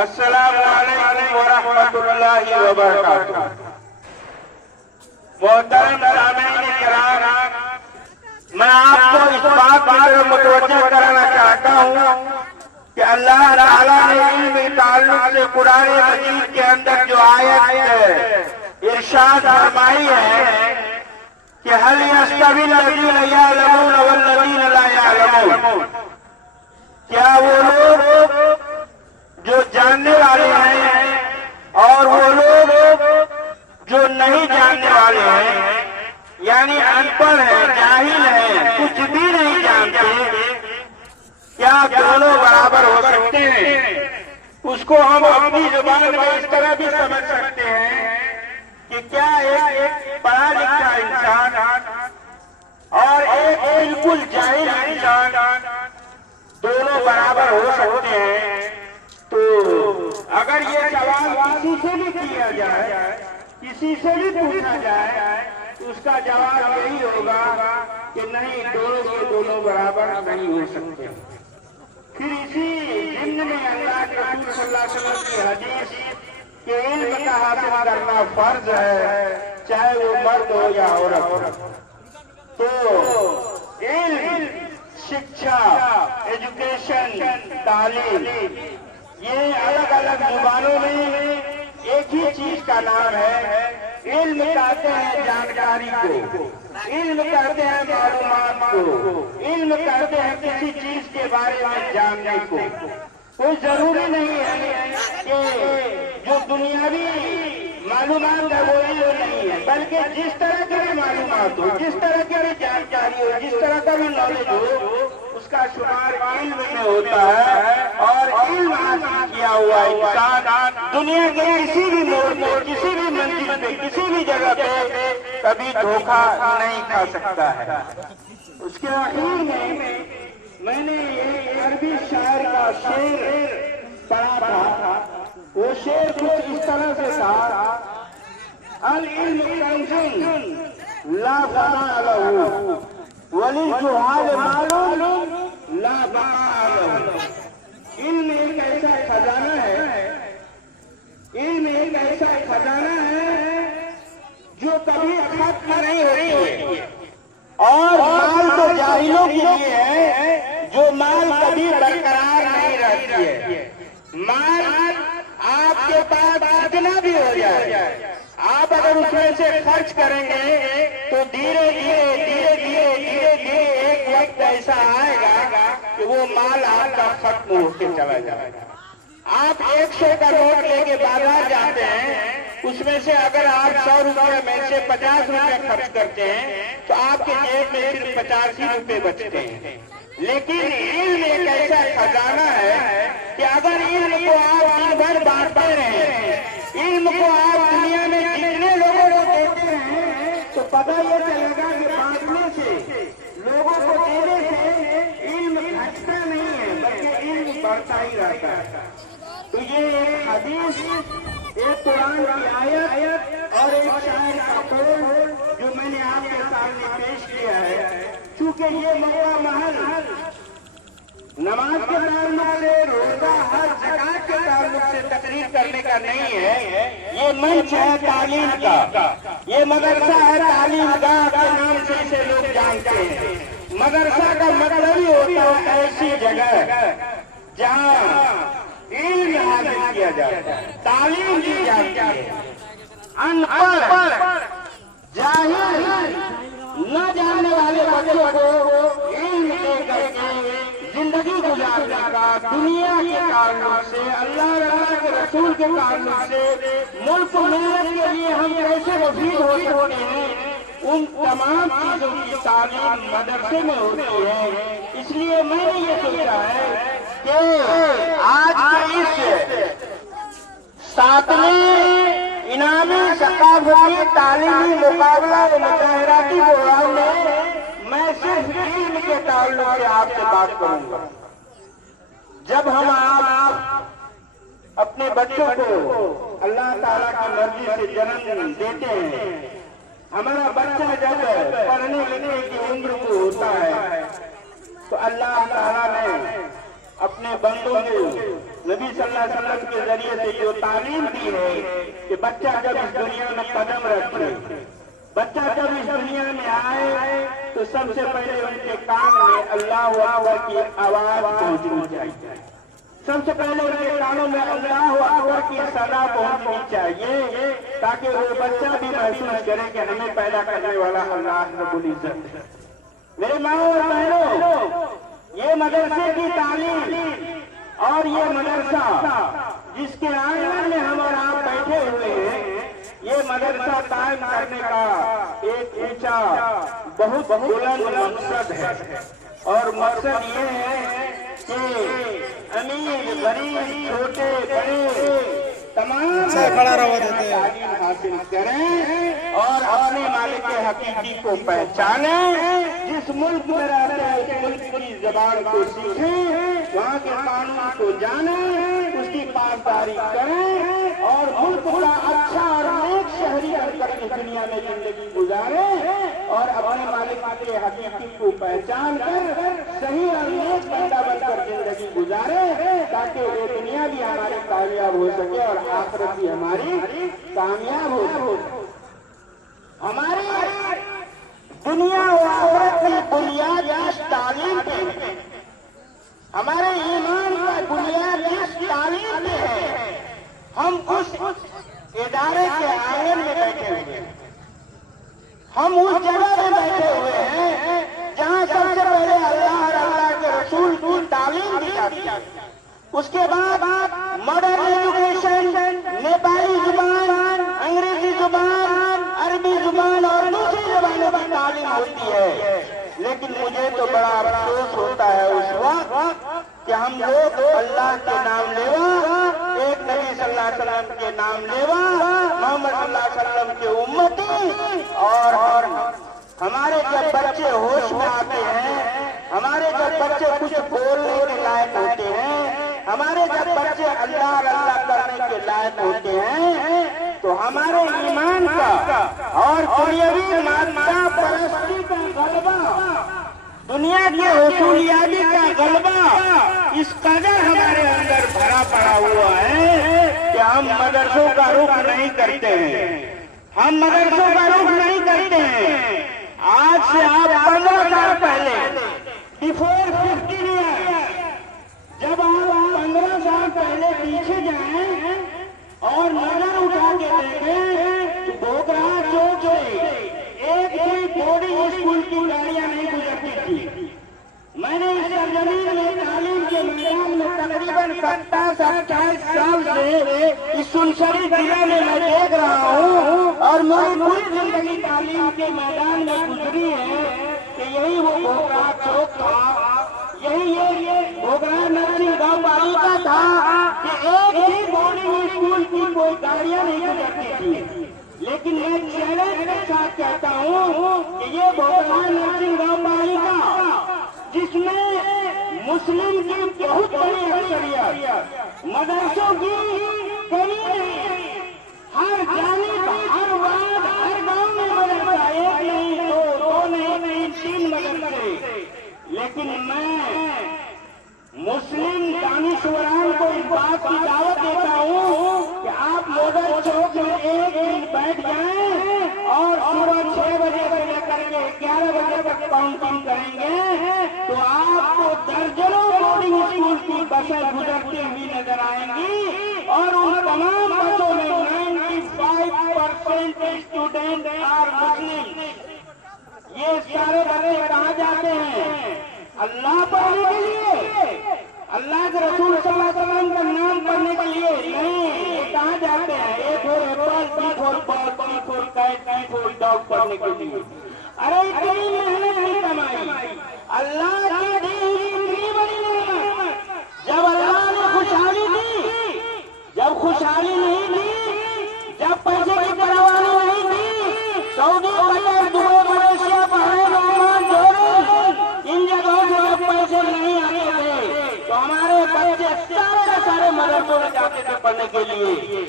السلام علیکم ورحمۃ اللہ وبرکاتہ۔ محترم سامعین کرام، میں آپ کو اس بات کی طرف متوجہ کرانا چاہتا ہوں کہ اللہ تعالیٰ نے علم تعلق سے قرآن مجید کے اندر جو آیت ارشاد فرمائی ہے کہ هل يستوي الذين يعلمون والذين لا يعلمون، کیا وہ لوگ جو جاننے والے ہیں اور وہ لوگ جو نہیں جاننے والے ہیں، یعنی ان پڑھ ہیں، جاہل ہیں، کچھ بھی نہیں جانتے، کیا دونوں برابر ہو سکتے ہیں؟ اس کو ہم اپنی زبان میں اس طرح بھی سمجھ سکتے ہیں کہ کیا ایک پڑھا لکھا انسان اور ایک بالکل جاہل انسان دونوں برابر ہو سکتے ہیں؟ تو اگر یہ سوال کسی سے بھی کیا جائے، کسی سے بھی پوچھا جائے، تو اس کا جواب یہی ہوگا کہ نہیں، دونوں کے دونوں برابر نہیں ہو سکتے۔ پھر اسی ضمن میں اللہ کے رسول صلی اللہ علیہ وسلم کی حدیث کہ علم کا حاصل کرنا فرض ہے، چاہے وہ مرد ہو یا عورت۔ تو علم، شکشا، ایجوکیشن، تعلیم، یہ الگ الگ زبانوں میں ایک ہی چیز کا نام ہے۔ علم کہتے ہیں جانکاری کو، علم کہتے ہیں معلومات کو، علم کہتے ہیں کسی چیز کے بارے میں جاننے کو۔ کوئی ضروری نہیں ہے کہ جو دنیاوی معلومات ہے وہ علم نہیں ہے، بلکہ جس طرح کی بھی معلومات ہو، جس طرح کی بھی جانکاری ہو، جس طرح کا بھی نالج ہو، اس کا شمار علم میں ہوتا ہے۔ اور علم حاصل کیا ہوا انسان دنیا کے کسی بھی موڑ پر، کسی بھی منزل پہ، کسی بھی جگہ پہ کبھی دھوکہ نہیں کھا سکتا ہے۔ اس کے آخر میں نے ایک عربی شاعر کا شعر پڑھا تھا۔ وہ شعر کچھ اس طرح سے تھا: العلم کنز لا فناء له وللجهال مال لا بقاء له۔ علم ایک ایسا خزانہ ہے، علم ایک ایسا خزانہ ہے جو کبھی ختم نہیں ہوتی ہے، اور مال تو جاہلوں کے لیے ہے جو مال کبھی برقرار نہیں رہتی ہے۔ مال آپ کے پاس جتنا بھی ہو جائے، آپ اگر اس میں سے خرچ کریں گے تو دھیرے دھیرے دھیرے دھیرے دھیرے دھیرے ایک وقت ایسا آئے گا کہ وہ مال آپ کا ختم ہو کے چلا جائے گا۔ آپ 100 کا نوٹ لے کے بازار جاتے ہیں، اس میں سے اگر آپ 100 روپے میں سے 50 روپے خرچ کرتے ہیں تو آپ کے جیب میں صرف 85 روپے بچتے ہیں۔ لیکن علم ایک ایسا خزانہ ہے کہ اگر علم کو آپ دن بھر بانٹتے رہیں، علم کو آپ دنیا میں جتنے لوگوں کو دیتے ہیں، تو پتہ یہ چلے گا کہ بانٹنے سے، لوگوں کو دینے سے علم گھٹتا نہیں ہے بلکہ علم بڑھتا ہی رہتا ہے۔ تو یہ ایک حدیث، ایک قرآن کی آیت اور ایک شاعر کا قول جو میں نے آپ کے سامنے پیش کیا ہے، چونکہ یہ موقع محل نماز کے تعلق سے، روزہ، حج، زکات کے تعلق سے تقریر کرنے کا نہیں ہے، یہ منچ ہے تعلیم کا، یہ مدرسہ ہے تعلیم گاہ کے نام سے اسے لوگ جانتے ہیں۔ مدرسہ کا مطلب ہی ہوتا ہے ایسی جگہ جہاں علم حاصل کیا جاتا ہے، تعلیم دی جاتی ہے۔ ان پڑھ، جاہل، نہ جاننے والے بچوں کو علم دے کر کے زندگی گزارنے کا، دنیا کے تعلق سے، اللہ کے رسول کے تعلق سے، ملک ملت کے لیے ہم کیسے مفید ہو سکتے ہیں، ان تمام چیزوں کی تعلیم مدرسے میں ہوتی ہے۔ اس لیے میں نے یہ سوچا ہے کہ آج کے اس 7ویں انعامی ثقافتی تعلیمی مقابلہ و مظاہراتی پروگرام میں صرف علم کے تعلق سے آپ سے بات کروں گا۔ جب ہم آپ اپنے بچوں کو اللہ تعالیٰ کی مرضی سے جنم دیتے ہیں، ہمارا بچہ جب پڑھنے لکھنے کی عمر کو ہوتا ہے تو اللہ تعالیٰ نے اپنے بندوں کو نبی صلی اللہ علیہ وسلم کے ذریعے سے جو تعلیم دی ہے کہ بچہ جب اس دنیا میں قدم رکھے، بچہ جب اس دنیا میں آئے تو سب سے پہلے ان کے کان میں اللہ اکبر کی آواز پہنچنی چاہیے، سب سے پہلے ان کے کانوں میں اللہ اکبر کی صدا پہنچنی چاہیے، تاکہ وہ بچہ بھی محسوس کرے کہ ہمیں پیدا کرنے والا اللہ رب العزت ہے۔ میرے ماں اور بہنوں، یہ مدرسے کی تعلیم اور یہ مدرسہ جس کے آنگن میں ہم اور آپ بیٹھے ہوئے ہیں، یہ مدرسہ قائم کرنے کا ایک اونچا بہت بلند مقصد ہے، اور مقصد یہ ہے کہ امیر غریب چھوٹے بڑے تمام تعلیم حاصل کریں اور اپنے مالک حقیقی کو پہچانیں، جس ملک میں رہتے ہیں اس ملک کی زبان کو سیکھیں، وہاں کے قانون کو جانیں، اس کی پاسداری کریں اور ملک کا اچھا اور نیک شہری بن کر کے دنیا میں زندگی گزاریں، اور اپنے مالک کے حقیقی کو پہچان کر صحیح اور نیک بندہ بن کر زندگی گزاریں، تاکہ یہ دنیا بھی ہماری کامیاب ہو سکے اور آخرت بھی ہماری کامیاب ہو سکے۔ ہماری دنیا اور آخرت کی بنیاد اس تعلیم پہ ہے، ہمارے ایمان کا بنیاد اس تعلیم پہ ہے۔ ہم اس ادارے کے آنگن میں بیٹھے ہوئے ہیں، ہم اس جگہ میں بیٹھے ہوئے ہیں جہاں سب سے پہلے اللہ اور اللہ کے رسول کی تعلیم دی جاتی ہے، اس کے بعد ماڈرن ایجوکیشن، نیپالی زبان، انگریزی زبان، عربی زبان اور دوسری زبانوں کی تعلیم ہوتی ہے۔ لیکن مجھے تو بڑا افسوس ہوتا ہے اس وقت کہ ہم لوگ اللہ کے نام لیوا، ایک نبی صلی اللہ علیہ وسلم کے نام لیوا، محمد صلی اللہ علیہ وسلم کے امتی، اور ہمارے جب بچے ہوش میں آتے ہیں، ہمارے جب بچے کچھ بولنے کے لائق ہوتے ہیں، ہمارے جب بچے اللہ اور اللہ کرنے کے لائق ہوتے ہیں، تو ہمارے ایمان کا اور دنیاوی مادہ پرستی کا غلبہ، دنیا کے حصولیابی کا غلبہ اس قدر ہمارے اندر بھرا پڑا ہوا ہے کہ ہم مدرسوں کا رخ نہیں کرتے ہیں، ہم مدرسوں کا رخ نہیں کرتے ہیں۔ آج سے آپ 15 سال پہلے بفور 50 ایئر، جب آپ 15 سال پہلے پیچھے جائیں اور نظر اٹھا کے دیکھیں تو بھوکرا چوک سے ایک بھی بورڈنگ اسکول کی گاڑیاں نہیں گزرتی تھی۔ میں نے اس سرزمین میں تعلیم کے میدان میں تقریباً 27-28 سال سے اس سنسری ضلع میں دیکھ رہا ہوں، اور میری پوری زندگی تعلیم کے میدان میں گزری ہے کہ یہی وہ بھوکرا چوک تھا، یہی بھوکرا نرسنگ گاؤں بالیکا تھا کہ ایک ہی بورڈنگ اسکول کی کوئی گاڑیاں نہیں گزرتی تھی۔ لیکن میں چیلنج کے ساتھ کہتا ہوں کہ یہ بھوکرا نرسنگ گاؤں بالیکا، جس میں مسلم کی بہت بڑی اکثریت، مدرسوں کی کمی نہیں، ہر جانب ہر وارڈ ہر گاؤں میں مدرسہ، ایک نہیں دو نہیں 3 مدرسے، لیکن میں مسلم دانشوران کو اس بات کی دعوت دیتا ہوں کہ آپ ماڈل چوک میں ایک دن بیٹھ جائیں اور صبح 6 بجے سے لے کر کے 11 بجے تک کاؤنٹنگ کریں گے تو آپ کو درجنوں بورڈنگ اسکول کی بسیں گزرتی ہوئی نظر آئیں گی، اور ان تمام بسوں میں 95% اسٹوڈنٹ آر مسلم۔ یہ سارے بچے کہاں جاتے ہیں؟ اللہ پڑھنے کے لیے، اللہ کے رسول صلی اللہ علیہ وسلم کا نام پڑھنے کے لیے نہیں، یہ کہاں جاتے ہیں؟ A for apple, B for ball, C for cat, D for dog پڑھنے کے لیے۔ ارے اتنی محنت نہیں کمائی، اللہ کی دی ہوئی اتنی بڑی نعمت، جب اللہ نے خوشحالی دی، جب خوشحالی نہیں دی، جب پیسے کی پرواہ نہیں دی، سعودی قطر دبئی ملیشیا بحرین عمان جوڑن ان جگہوں سے جب پیسے نہیں آتے تھے تو ہمارے بچے سارے مدرسوں میں جاتے تھے پڑھنے کے لیے۔